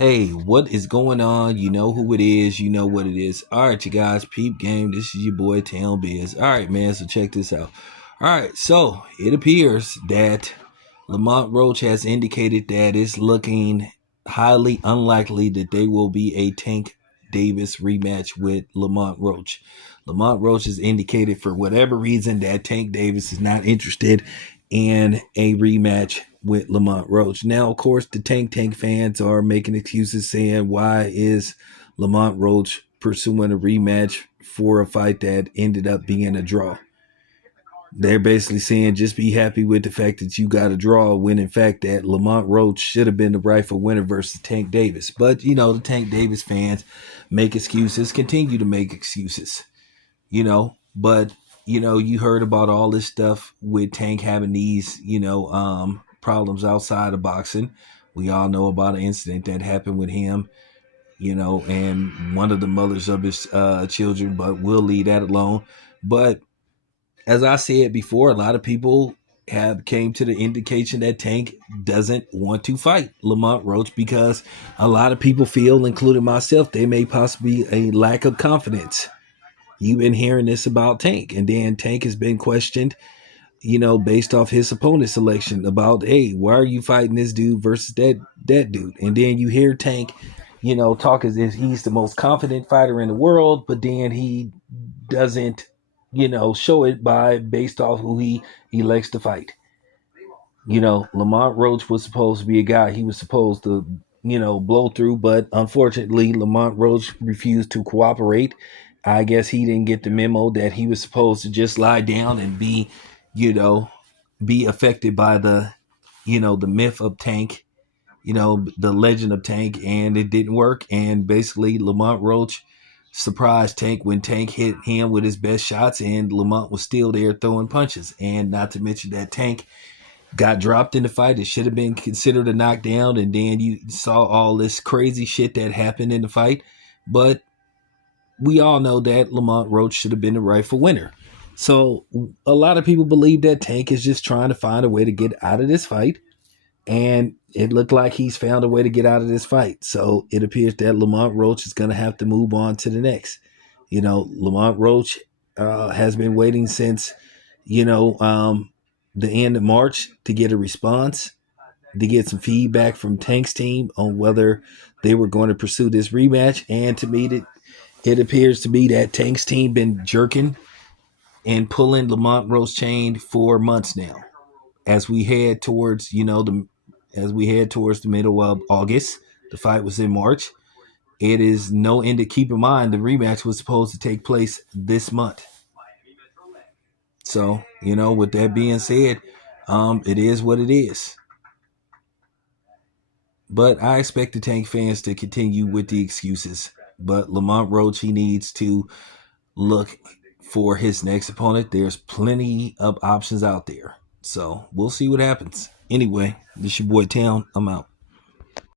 Hey, what is going on? You know who it is. You know what it is. All right, you guys, peep game. This is your boy Town Biz. All right, man. So check this out. All right, so it appears that Lamont Roach has indicated that it's looking highly unlikely that they will be a Tank Davis rematch with Lamont Roach. Lamont Roach has indicated for whatever reason that Tank Davis is not interested in a rematch with Lamont Roach. Now, of course, the Tank fans are making excuses saying, why is Lamont Roach pursuing a rematch for a fight that ended up being a draw? They're basically saying just be happy with the fact that you got a draw, when in fact that Lamont Roach should have been the rightful winner versus Tank Davis. But the Tank Davis fans make excuses, continue to make excuses, but you heard about all this stuff with Tank having these, problems outside of boxing. We all know about an incident that happened with him, and one of the mothers of his children, but we'll leave that alone. But as I said before, a lot of people have came to the indication that Tank doesn't want to fight Lamont Roach because a lot of people feel, including myself, they may possibly a lack of confidence. You've been hearing this about Tank, and then Tank has been questioned, based off his opponent selection about, hey, why are you fighting this dude versus that dude? And then you hear Tank, talk as if he's the most confident fighter in the world, but then he doesn't, show it by based off who he elects to fight. Lamont Roach was supposed to be a guy he was supposed to, blow through, but unfortunately, Lamont Roach refused to cooperate. I guess he didn't get the memo that he was supposed to just lie down and you know, be affected by the myth of Tank, the legend of Tank, and it didn't work. And basically, Lamont Roach surprised Tank when Tank hit him with his best shots, and Lamont was still there throwing punches. And not to mention that Tank got dropped in the fight. It should have been considered a knockdown, and then you saw all this crazy shit that happened in the fight. But we all know that Lamont Roach should have been the rightful winner. So a lot of people believe that Tank is just trying to find a way to get out of this fight, and it looked like he's found a way to get out of this fight. So it appears that Lamont Roach is going to have to move on to the next. Lamont Roach has been waiting since, you know, um, the end of March to get a response, to get some feedback from Tank's team on whether they were going to pursue this rematch. And to me, it appears to be that Tank's team been jerking and pulling Lamont Roach chain for months now. As we head towards, the middle of August, the fight was in March. It is no end to keep in mind the rematch was supposed to take place this month. So, with that being said, it is what it is. But I expect the Tank fans to continue with the excuses. But Lamont Roach, he needs to look for his next opponent. There's plenty of options out there. So we'll see what happens. Anyway, this your boy Town. I'm out.